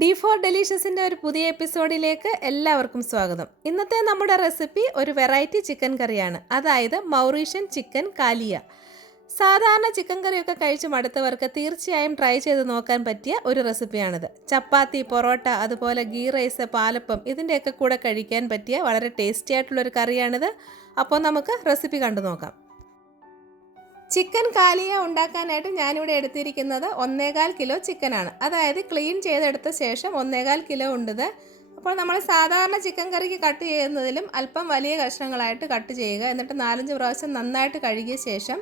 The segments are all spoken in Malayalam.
ഡി ഫോർ ഡെലീഷ്യസിന്റെ ഒരു പുതിയ എപ്പിസോഡിലേക്ക് എല്ലാവർക്കും സ്വാഗതം. ഇന്നത്തെ നമ്മുടെ റെസിപ്പി ഒരു വെറൈറ്റി ചിക്കൻ കറിയാണ്. അതായത് മൗറീഷ്യൻ ചിക്കൻ കാലിയ. സാധാരണ ചിക്കൻ കറിയൊക്കെ കഴിച്ച് മടുത്തവർക്ക് തീർച്ചയായും ട്രൈ ചെയ്ത് നോക്കാൻ പറ്റിയ ഒരു റെസിപ്പിയാണിത്. ചപ്പാത്തി പൊറോട്ട അതുപോലെ ഗീ റൈസ് പാലപ്പം ഇതിന്റെയൊക്കെ കൂടെ കഴിക്കാൻ പറ്റിയ വളരെ ടേസ്റ്റി ആയിട്ടുള്ളൊരു കറിയാണിത്. അപ്പോൾ നമുക്ക് റെസിപ്പി കണ്ടു നോക്കാം. ചിക്കൻ കാലിയ ഉണ്ടാക്കാനായിട്ട് ഞാനിവിടെ എടുത്തിരിക്കുന്നത് ഒന്നേകാൽ കിലോ ചിക്കനാണ്. അതായത് ക്ലീൻ ചെയ്തെടുത്ത ശേഷം ഒന്നേകാൽ കിലോ ഉണ്ടത്. അപ്പോൾ നമ്മൾ സാധാരണ ചിക്കൻ കറിക്ക് കട്ട് ചെയ്യുന്നതിലും അല്പം വലിയ കഷ്ണങ്ങളായിട്ട് കട്ട് ചെയ്യുക. എന്നിട്ട് നാലഞ്ച് പ്രാവശ്യം നന്നായിട്ട് കഴുകിയ ശേഷം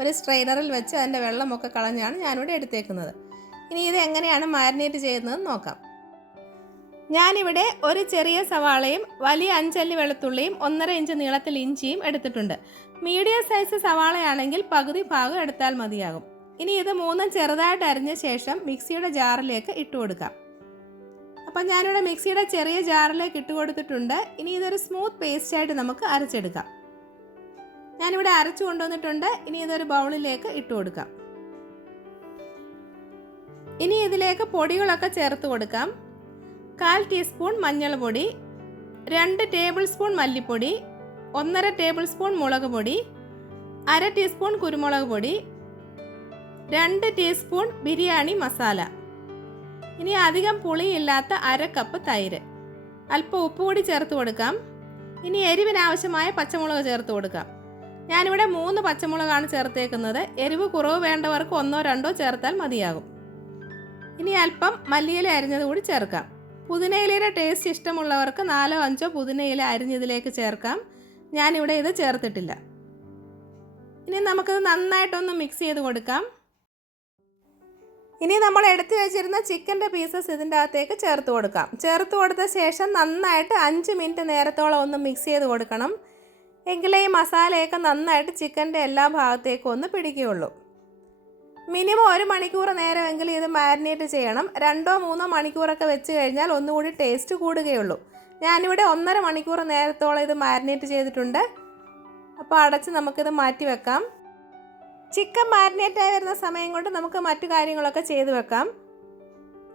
ഒരു സ്ട്രെയിനറിൽ വെച്ച് അതിന്റെ വെള്ളമൊക്കെ കളഞ്ഞാണ് ഞാനിവിടെ എടുത്തേക്കുന്നത്. ഇനി ഇത് എങ്ങനെയാണ് മാരിനേറ്റ് ചെയ്യുന്നതെന്ന് നോക്കാം. ഞാനിവിടെ ഒരു ചെറിയ സവാളയും വലിയ അഞ്ചല്ലി വെളുത്തുള്ളിയും ഒന്നര ഇഞ്ച് നീളത്തിൽ ഇഞ്ചിയും എടുത്തിട്ടുണ്ട്. മീഡിയം സൈസ് സവാളയാണെങ്കിൽ പകുതി ഭാഗം എടുത്താൽ മതിയാകും. ഇനി ഇത് മൂന്നും ചെറുതായിട്ട് അരിഞ്ഞ ശേഷം മിക്സിയുടെ ജാറിലേക്ക് ഇട്ട് കൊടുക്കാം. അപ്പം ഞാനിവിടെ മിക്സിയുടെ ചെറിയ ജാറിലേക്ക് ഇട്ട് കൊടുത്തിട്ടുണ്ട്. ഇനി ഇതൊരു സ്മൂത്ത് പേസ്റ്റായിട്ട് നമുക്ക് അരച്ചെടുക്കാം. ഞാനിവിടെ അരച്ചു കൊണ്ടുവന്നിട്ടുണ്ട്. ഇനി ഇതൊരു ബൗളിലേക്ക് ഇട്ട് കൊടുക്കാം. ഇനി ഇതിലേക്ക് പൊടികളൊക്കെ ചേർത്ത് കൊടുക്കാം. കാൽ ടീസ്പൂൺ മഞ്ഞൾപ്പൊടി രണ്ട് ടേബിൾ സ്പൂൺ മല്ലിപ്പൊടി ഒന്നര ടേബിൾ സ്പൂൺ മുളക് പൊടി അര ടീസ്പൂൺ കുരുമുളക് പൊടി രണ്ട് ടീസ്പൂൺ ബിരിയാണി മസാല. ഇനി അധികം പുളിയില്ലാത്ത അര കപ്പ് തൈര്. അല്പം ഉപ്പ് കൂടി ചേർത്ത് കൊടുക്കാം. ഇനി എരിവിനാവശ്യമായ പച്ചമുളക് ചേർത്ത് കൊടുക്കാം. ഞാനിവിടെ മൂന്ന് പച്ചമുളകാണ് ചേർത്തേക്കുന്നത്. എരിവ് കുറവ് വേണ്ടവർക്ക് ഒന്നോ രണ്ടോ ചേർത്താൽ മതിയാകും. ഇനി അല്പം മല്ലിയില അരിഞ്ഞത് കൂടി ചേർക്കാം. പുതിനയിലയുടെ ടേസ്റ്റ് ഇഷ്ടമുള്ളവർക്ക് നാലോ അഞ്ചോ പുതിനയില അരിഞ്ഞതിലേക്ക് ചേർക്കാം. ഞാനിവിടെ ഇത് ചേർത്തിട്ടില്ല. ഇനി നമുക്കിത് നന്നായിട്ടൊന്ന് മിക്സ് ചെയ്ത് കൊടുക്കാം. ഇനി നമ്മൾ എടുത്തു വെച്ചിരുന്ന ചിക്കന്റെ പീസസ് ഇതിന്റെ അകത്തേക്ക് ചേർത്ത് കൊടുക്കാം. ചേർത്ത് കൊടുത്ത ശേഷം നന്നായിട്ട് അഞ്ച് മിനിറ്റ് നേരത്തോളം ഒന്ന് മിക്സ് ചെയ്ത് കൊടുക്കണം. എങ്കിലേ ഈ മസാലയൊക്കെ നന്നായിട്ട് ചിക്കന്റെ എല്ലാ ഭാഗത്തേക്കും ഒന്ന് പിടിക്കുകയുള്ളൂ. മിനിമം ഒരു മണിക്കൂർ നേരമെങ്കിലും ഇത് മാരിനേറ്റ് ചെയ്യണം. രണ്ടോ മൂന്നോ മണിക്കൂറൊക്കെ വെച്ച് കഴിഞ്ഞാൽ ഒന്നുകൂടി ടേസ്റ്റ് കൂടുകയുള്ളൂ. ഞാനിവിടെ ഒന്നര മണിക്കൂർ നേരത്തോളം ഇത് മാരിനേറ്റ് ചെയ്തിട്ടുണ്ട്. അപ്പോൾ അടച്ച് നമുക്കിത് മാറ്റി വെക്കാം. ചിക്കൻ മാരിനേറ്റായി വരുന്ന സമയം കൊണ്ട് നമുക്ക് മറ്റു കാര്യങ്ങളൊക്കെ ചെയ്തു വെക്കാം.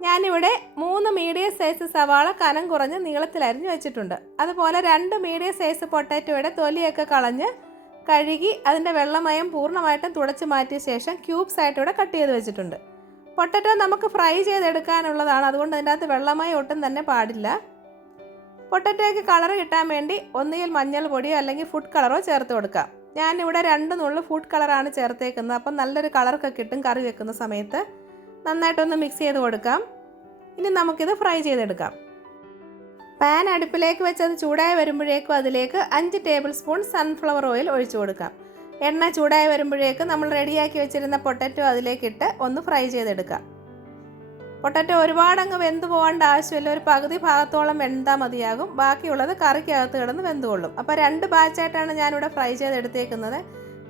ഞാനിവിടെ മൂന്ന് മീഡിയം സൈസ് സവാള കനം കുറഞ്ഞ് നീളത്തിലരിഞ്ഞ് വെച്ചിട്ടുണ്ട്. അതുപോലെ രണ്ട് മീഡിയം സൈസ് പൊട്ടാറ്റോയുടെ തൊലിയൊക്കെ കളഞ്ഞ് കഴുകി അതിന്റെ വെള്ളമയം പൂർണമായിട്ടും തുടച്ച് മാറ്റിയ ശേഷം ക്യൂബ്സ് ആയിട്ട് ഇവിടെ കട്ട് ചെയ്ത് വെച്ചിട്ടുണ്ട്. പൊട്ടറ്റോ നമുക്ക് ഫ്രൈ ചെയ്തെടുക്കാനുള്ളതാണ്. അതുകൊണ്ട് അതിന്റെ അകത്ത് വെള്ളമയം ഒട്ടും തന്നെ പാടില്ല. പൊട്ടറ്റോയ്ക്ക് കളർ കിട്ടാൻ വേണ്ടി ഒന്നുകിൽ മഞ്ഞൾ പൊടിയോ അല്ലെങ്കിൽ ഫുഡ് കളറോ ചേർത്ത് കൊടുക്കാം. ഇവിടെ രണ്ട് നുള്ളു ഫുഡ് കളറാണ് ചേർത്തേക്കുന്നത്. അപ്പം നല്ലൊരു കളറൊക്കെ കിട്ടും കറി വെക്കുന്ന സമയത്ത്. നന്നായിട്ടൊന്ന് മിക്സ് ചെയ്ത് കൊടുക്കാം. ഇനി നമുക്കിത് ഫ്രൈ ചെയ്തെടുക്കാം. പാൻ അടുപ്പിലേക്ക് വെച്ച് അത് ചൂടായി വരുമ്പോഴേക്കും അതിലേക്ക് അഞ്ച് ടേബിൾ സ്പൂൺ സൺഫ്ലവർ ഓയിൽ ഒഴിച്ചു കൊടുക്കാം. എണ്ണ ചൂടായി വരുമ്പോഴേക്കും നമ്മൾ റെഡിയാക്കി വെച്ചിരുന്ന പൊട്ടറ്റോ അതിലേക്കിട്ട് ഒന്ന് ഫ്രൈ ചെയ്തെടുക്കാം. പൊട്ടറ്റോ ഒരുപാട് അങ്ങ് വെന്ത് പോകേണ്ട ആവശ്യമില്ല. ഒരു പകുതി ഭാഗത്തോളം വെന്താൽ മതിയാകും. ബാക്കിയുള്ളത് കറിക്കകത്ത് കിടന്ന് വെന്തുകൊള്ളും. അപ്പോൾ രണ്ട് ബാച്ചായിട്ടാണ് ഞാനിവിടെ ഫ്രൈ ചെയ്തെടുത്തേക്കുന്നത്.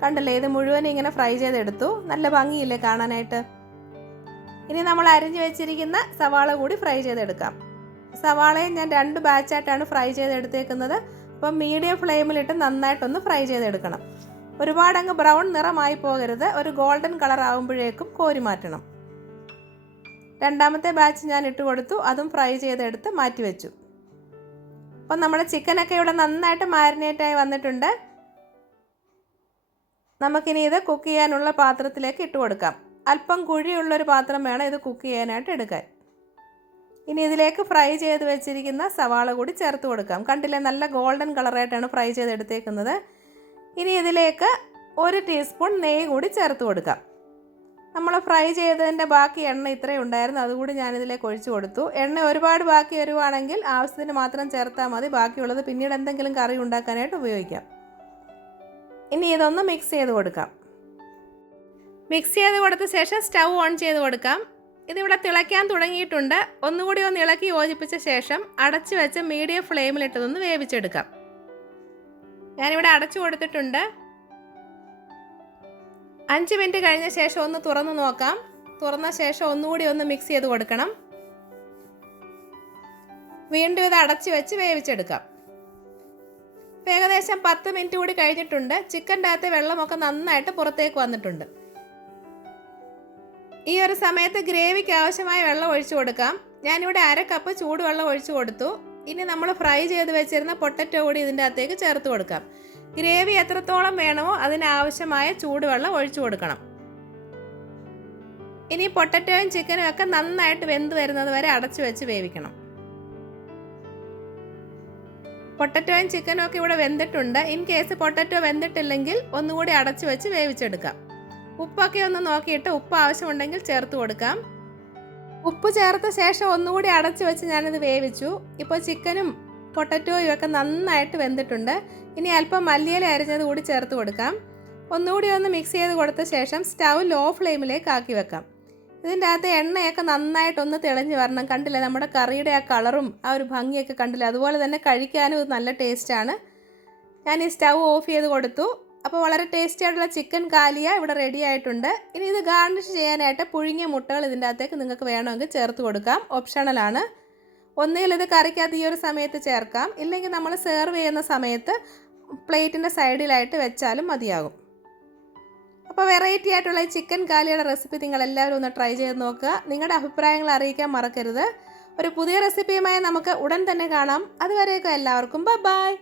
കണ്ടില്ലേ ഇത് മുഴുവൻ ഇങ്ങനെ ഫ്രൈ ചെയ്തെടുത്തു. നല്ല ഭംഗിയില്ലേ കാണാനായിട്ട്? ഇനി നമ്മൾ അരിഞ്ഞു വെച്ചിരിക്കുന്ന സവാള കൂടി ഫ്രൈ ചെയ്തെടുക്കാം. സവാളയും ഞാൻ രണ്ട് ബാച്ചായിട്ടാണ് ഫ്രൈ ചെയ്തെടുത്തേക്കുന്നത്. അപ്പം മീഡിയം ഫ്ലെയിമിലിട്ട് നന്നായിട്ടൊന്ന് ഫ്രൈ ചെയ്തെടുക്കണം. ഒരുപാട് അങ്ങ് ബ്രൗൺ നിറമായി പോകരുത്. ഒരു ഗോൾഡൻ കളർ ആകുമ്പോഴേക്കും കോരി മാറ്റണം. രണ്ടാമത്തെ ബാച്ച് ഞാൻ ഇട്ട് കൊടുത്തു. അതും ഫ്രൈ ചെയ്തെടുത്ത് മാറ്റി വെച്ചു. അപ്പം നമ്മുടെ ചിക്കനൊക്കെ ഇവിടെ നന്നായിട്ട് മാരിനേറ്റായി വന്നിട്ടുണ്ട്. നമുക്കിനി ഇത് കുക്ക് ചെയ്യാനുള്ള പാത്രത്തിലേക്ക് ഇട്ട് കൊടുക്കാം. അല്പം കുഴിയുള്ളൊരു പാത്രം വേണം ഇത് കുക്ക് ചെയ്യാനായിട്ട് എടുക്കാൻ. ഇനി ഇതിലേക്ക് ഫ്രൈ ചെയ്ത് വെച്ചിരിക്കുന്ന സവാള കൂടി ചേർത്ത് കൊടുക്കാം. കണ്ടില്ലേ? നല്ല ഗോൾഡൻ കളറായിട്ടാണ് ഫ്രൈ ചെയ്തെടുത്തേക്കുന്നത് ഇനി ഇതിലേക്ക് ഒരു ടീസ്പൂൺ നെയ്യ് കൂടി ചേർത്ത് കൊടുക്കാം. നമ്മൾ ഫ്രൈ ചെയ്തതിന്റെ ബാക്കി എണ്ണ ഇത്രയും ഉണ്ടായിരുന്നു. അതുകൂടി ഞാനിതിലേക്ക് ഒഴിച്ചു കൊടുത്തു. എണ്ണ ഒരുപാട് ബാക്കി വരുവാണെങ്കിൽ ആവശ്യത്തിന് മാത്രം ചേർത്താൽ മതി. ബാക്കിയുള്ളത് പിന്നീട് എന്തെങ്കിലും കറി ഉണ്ടാക്കാനായിട്ട് ഉപയോഗിക്കാം. ഇനി ഇതൊന്ന് മിക്സ് ചെയ്ത് കൊടുക്കാം. മിക്സ് ചെയ്ത് കൊടുത്ത ശേഷം സ്റ്റൗ ഓൺ ചെയ്ത് കൊടുക്കാം. ഇതിവിടെ തിളയ്ക്കാൻ തുടങ്ങിയിട്ടുണ്ട്. ഒന്നുകൂടി ഒന്ന് ഇളക്കി യോജിപ്പിച്ച ശേഷം അടച്ചു വെച്ച് മീഡിയം ഫ്ലെയിമിലിട്ടതൊന്ന് വേവിച്ചെടുക്കാം. ഞാനിവിടെ അടച്ചു കൊടുത്തിട്ടുണ്ട്. അഞ്ച് മിനിറ്റ് കഴിഞ്ഞ ശേഷം ഒന്ന് തുറന്നു നോക്കാം. തുറന്ന ശേഷം ഒന്നുകൂടി ഒന്ന് മിക്സ് ചെയ്ത് കൊടുക്കണം. വീണ്ടും ഇത് അടച്ചു വെച്ച് വേവിച്ചെടുക്കാം. ഏകദേശം പത്ത് മിനിറ്റ് കൂടി കഴിഞ്ഞിട്ടുണ്ട്. ചിക്കന്റെ അകത്ത് വെള്ളമൊക്കെ നന്നായിട്ട് പുറത്തേക്ക് വന്നിട്ടുണ്ട്. ഈ ഒരു സമയത്ത് ഗ്രേവിക്ക് ആവശ്യമായ വെള്ളം ഒഴിച്ചു കൊടുക്കാം. ഞാനിവിടെ അര കപ്പ് ചൂടുവെള്ളം ഒഴിച്ചു കൊടുത്തു. ഇനി നമ്മൾ ഫ്രൈ ചെയ്ത് വെച്ചിരുന്ന പൊട്ടറ്റോ കൂടി ഇതിന്റെ അകത്തേക്ക് ചേർത്ത് കൊടുക്കാം. ഗ്രേവി എത്രത്തോളം വേണമോ അതിനാവശ്യമായ ചൂടുവെള്ളം ഒഴിച്ചു കൊടുക്കണം. ഇനി പൊട്ടറ്റോയും ചിക്കനും ഒക്കെ നന്നായിട്ട് വെന്ത് വരുന്നത് വരെ അടച്ചു വെച്ച് വേവിക്കണം. പൊട്ടറ്റോയും ചിക്കനും ഒക്കെ ഇവിടെ വെന്തിട്ടുണ്ട്. ഇൻ കേസ് പൊട്ടറ്റോ വെന്തിട്ടില്ലെങ്കിൽ ഒന്നുകൂടി അടച്ചു വെച്ച് വേവിച്ചെടുക്കാം. ഉപ്പൊക്കെ ഒന്ന് നോക്കിയിട്ട് ഉപ്പ് ആവശ്യമുണ്ടെങ്കിൽ ചേർത്ത് കൊടുക്കാം. ഉപ്പ് ചേർത്ത ശേഷം ഒന്നുകൂടി അടച്ചു വെച്ച് ഞാനിത് വേവിച്ചു. ഇപ്പോൾ ചിക്കനും പൊട്ടറ്റോയും ഒക്കെ നന്നായിട്ട് വെന്തിട്ടുണ്ട്. ഇനി അല്പം മല്ലിയില അരിഞ്ഞത് കൂടി ചേർത്ത് കൊടുക്കാം. ഒന്നുകൂടി ഒന്ന് മിക്സ് ചെയ്ത് കൊടുത്ത ശേഷം സ്റ്റൗ ലോ ഫ്ലെയിമിലേക്ക് ആക്കി വെക്കാം. ഇതിന്റെ അകത്ത് എണ്ണയൊക്കെ നന്നായിട്ടൊന്ന് തെളിഞ്ഞ് വരണം. കണ്ടില്ലേ നമ്മുടെ കറിയുടെ ആ കളറും ആ ഒരു ഭംഗിയൊക്കെ കണ്ടില്ലേ? അതുപോലെ തന്നെ കഴിക്കാനും ഇത് നല്ല ടേസ്റ്റാണ് ഞാൻ ഈ സ്റ്റൗ ഓഫ് ചെയ്ത് കൊടുത്തു. അപ്പോൾ വളരെ ടേസ്റ്റി ആയിട്ടുള്ള ചിക്കൻ കാലിയ ഇവിടെ റെഡി ആയിട്ടുണ്ട്. ഇനി ഇത് ഗാർണിഷ് ചെയ്യാനായിട്ട് പുഴുങ്ങിയ മുട്ടകൾ ഇതിന്റെ അകത്തേക്ക് നിങ്ങൾക്ക് വേണമെങ്കിൽ ചേർത്ത് കൊടുക്കാം. ഓപ്ഷണലാണ് ഒന്നുകിൽ ഇത് കറിക്കകത്ത് ഈ ഒരു സമയത്ത് ചേർക്കാം. ഇല്ലെങ്കിൽ നമ്മൾ സെർവ് ചെയ്യുന്ന സമയത്ത് പ്ലേറ്റിന്റെ സൈഡിലായിട്ട് വെച്ചാലും മതിയാകും. അപ്പോൾ വെറൈറ്റി ആയിട്ടുള്ള ചിക്കൻ കാലിയുടെ റെസിപ്പി നിങ്ങൾ എല്ലാവരും ഒന്ന് ട്രൈ ചെയ്ത് നോക്കുക. നിങ്ങളുടെ അഭിപ്രായങ്ങൾ അറിയിക്കാൻ മറക്കരുത്. ഒരു പുതിയ റെസിപ്പിയുമായി നമുക്ക് ഉടൻ തന്നെ കാണാം. അതുവരെയൊക്കെ എല്ലാവർക്കും ബൈ ബൈ